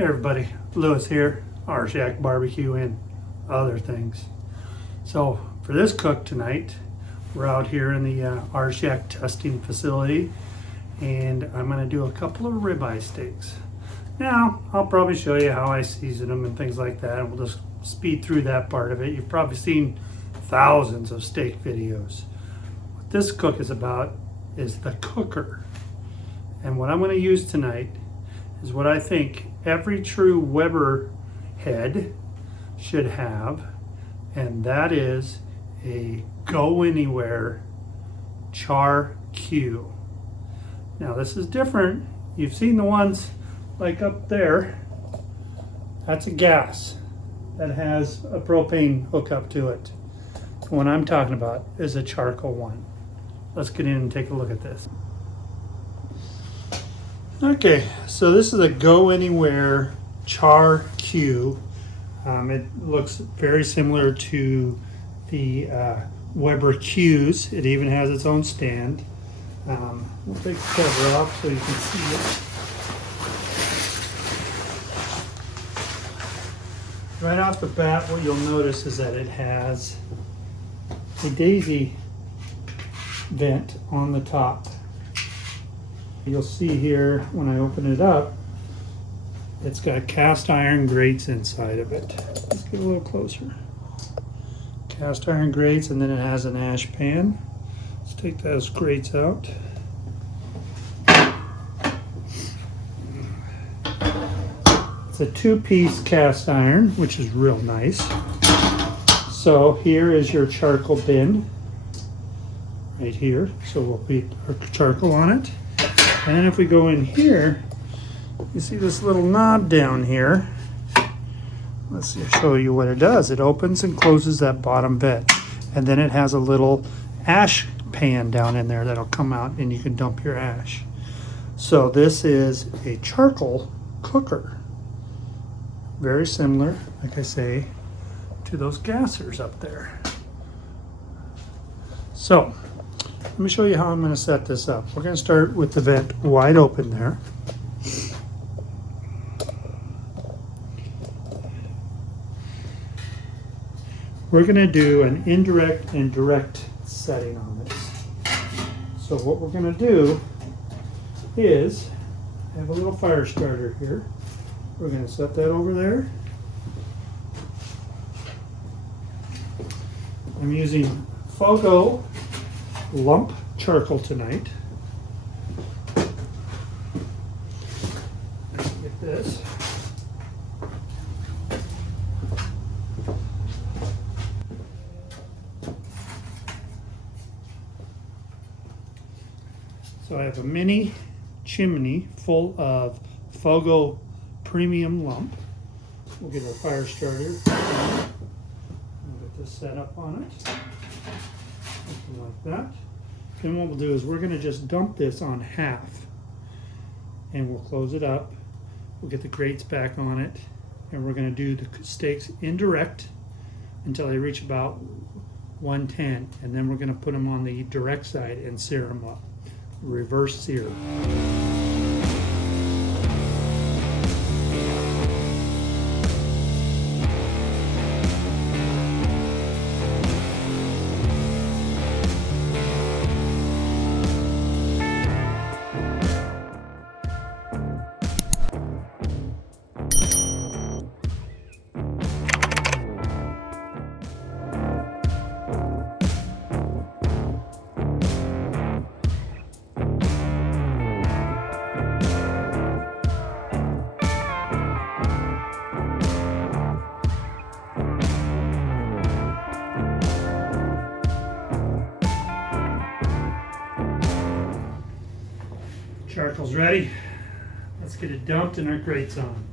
Hey everybody, Lewis here, Rshackbbq and other things. So for this cook tonight, we're out here in the Rshack testing facility, and I'm going to do a couple of ribeye steaks. Now, I'll probably show you how I season them and things like that, and we'll just speed through that part of it. You've probably seen thousands of steak videos. What this cook is about is the cooker. And what I'm going to use tonight is what I think every true Weber head should have, and that is a Go Anywhere Char Q. Now this is different. You've seen the ones like up there. That's a gas that has a propane hookup to it. What I'm talking about is a charcoal one. Let's get in and take a look at this. Okay, so this is a Go Anywhere Char Q. It looks very similar to the Weber Qs. It even has its own stand. We'll take the cover off so you can see it. Right off the bat, what you'll notice is that it has a daisy vent on the top. You'll see here when I open it up, it's got cast iron grates inside of it. Let's get a little closer. Cast iron grates, and then it has an ash pan. Let's take those grates out. It's a two-piece cast iron, which is real nice. So here is your charcoal bin right here. So we'll put our charcoal on it. And then if we go in here, you see this little knob down here. Let's show you what it does. It opens and closes that bottom vent. And then it has a little ash pan down in there that'll come out and you can dump your ash. So this is a charcoal cooker. Very similar, like I say, to those gassers up there. So, let me show you how I'm going to set this up. We're going to start with the vent wide open there. We're going to do an indirect and direct setting on this. So what we're going to do is, I have a little fire starter here. We're going to set that over there. I'm using Fogo lump charcoal tonight. Get this. So I have a mini chimney full of Fogo premium lump. We'll get our fire starter. We'll get this set up on it. Something like that. Then what we'll do is we're going to just dump this on half, and we'll close it up. We'll get the grates back on it, and we're going to do the steaks indirect until they reach about 110, and then we're going to put them on the direct side and sear them up. Reverse sear. Charcoal's ready. Let's get it dumped and our grates on.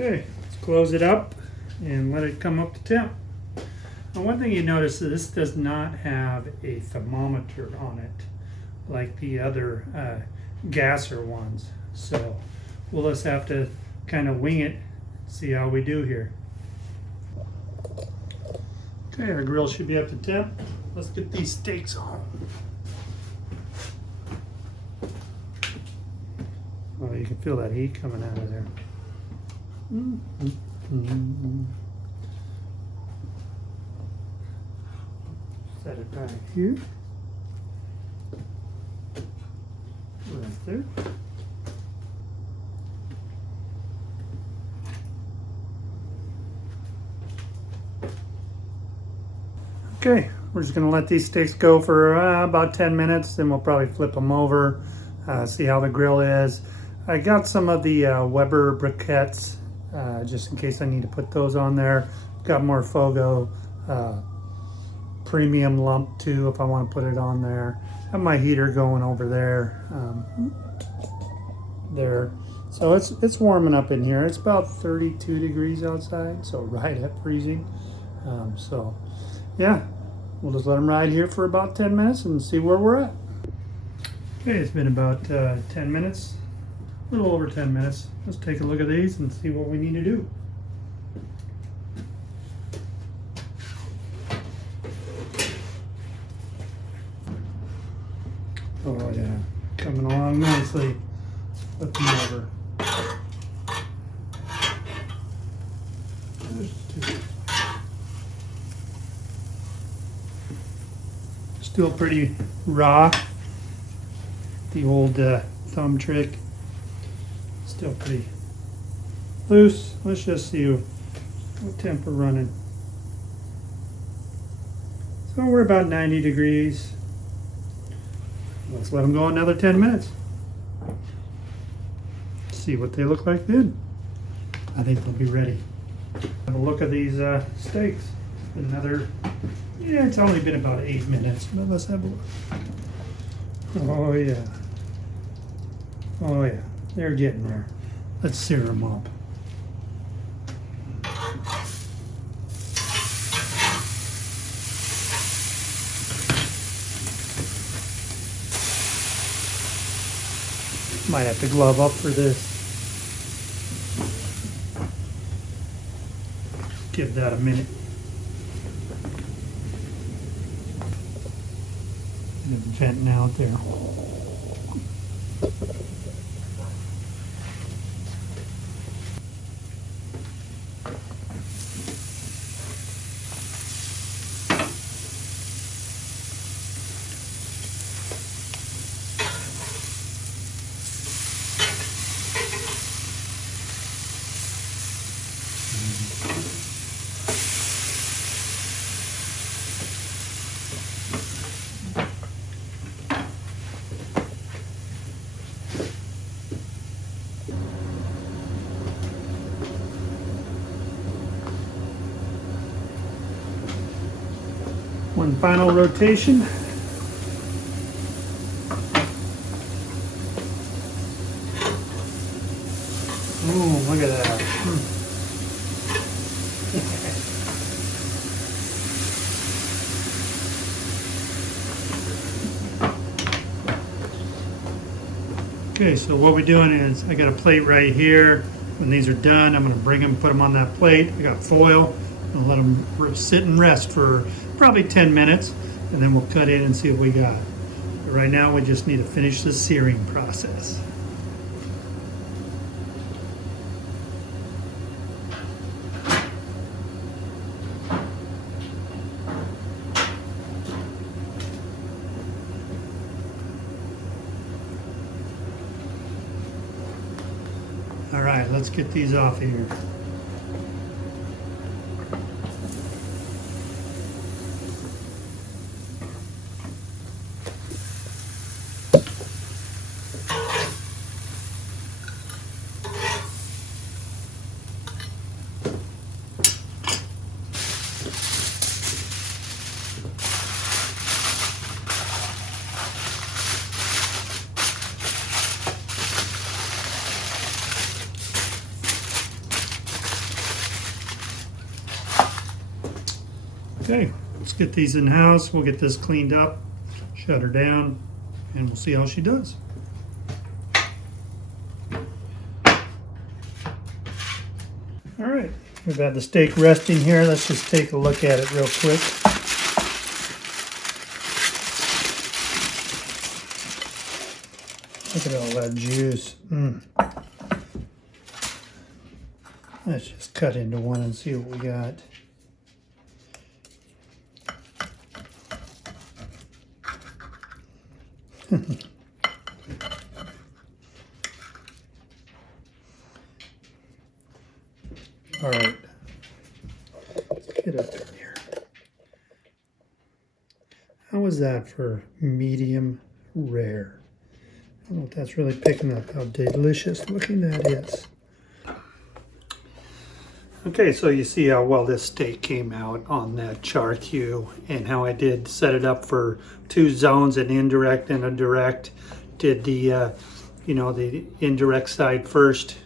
Okay, let's close it up and let it come up to temp. Now, one thing you notice is this does not have a thermometer on it like the other gasser ones. So we'll just have to kind of wing it, see how we do here. Okay, our grill should be up to temp. Let's get these steaks on. Oh, you can feel that heat coming out of there. Set it right here. Right there. Okay, we're just gonna let these steaks go for about 10 minutes, then we'll probably flip them over, see how the grill is. I got some of the Weber briquettes, just in case I need to put those on there. Got more Fogo premium lump too, if I want to put it on there. Have my heater going over there. There. So it's warming up in here. It's about 32 degrees outside, so right at freezing. So yeah, we'll just let them ride here for about 10 minutes and see where we're at. Okay, it's been about 10 minutes. A little over 10 minutes. Let's take a look at these and see what we need to do. Oh yeah, coming along nicely. Flip them over. Still pretty raw. The old thumb trick. Still pretty loose. Let's just see what temp we're running. So we're about 90 degrees. Let's let them go another 10 minutes. See what they look like then. I think they'll be ready. Have a look at these steaks. Yeah, it's only been about 8 minutes, but let's have a look. Oh yeah. Oh yeah. They're getting there. Let's sear them up. Might have to glove up for this. Give that a minute. And it's venting out there. One final rotation. Oh, look at that. Okay, so what we're doing is I got a plate right here. When these are done, I'm going to bring them, put them on that plate. I got foil. I'll let them sit and rest for probably 10 minutes, and then we'll cut in and see what we got. But right now, we just need to finish the searing process. All right, let's get these off here. Okay, let's get these in house. We'll get this cleaned up, shut her down, and we'll see how she does. All right, we've had the steak resting here. Let's just take a look at it real quick. Look at all that juice. Let's just cut into one and see what we got. All right, let's get up in here. How was that for medium rare? I don't know if that's really picking up how delicious looking that is. Okay, so you see how well this steak came out on that Char Q and how I did set it up for 2 zones, an indirect and a direct. Did the, the indirect side first,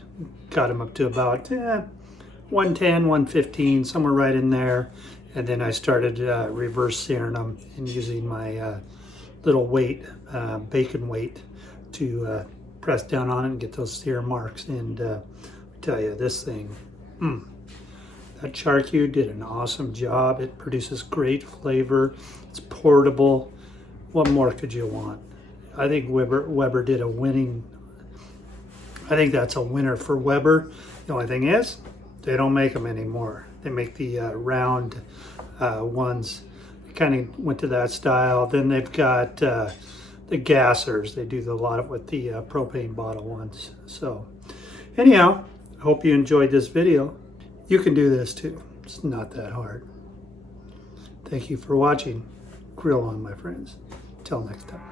got them up to about 110, 115, somewhere right in there. And then I started reverse searing them and using my little weight, bacon weight, to press down on it and get those sear marks. And I tell you, this thing, that Char Q did an awesome job. It produces great flavor. It's portable. What more could you want? I think Weber did a winning. I think that's a winner for Weber. The only thing is, they don't make them anymore. They make the round ones. They kind of went to that style. Then they've got the gassers. They do a lot of with the propane bottle ones. So anyhow, I hope you enjoyed this video. You can do this too. It's not that hard. Thank you for watching. Grill on, my friends. Till next time.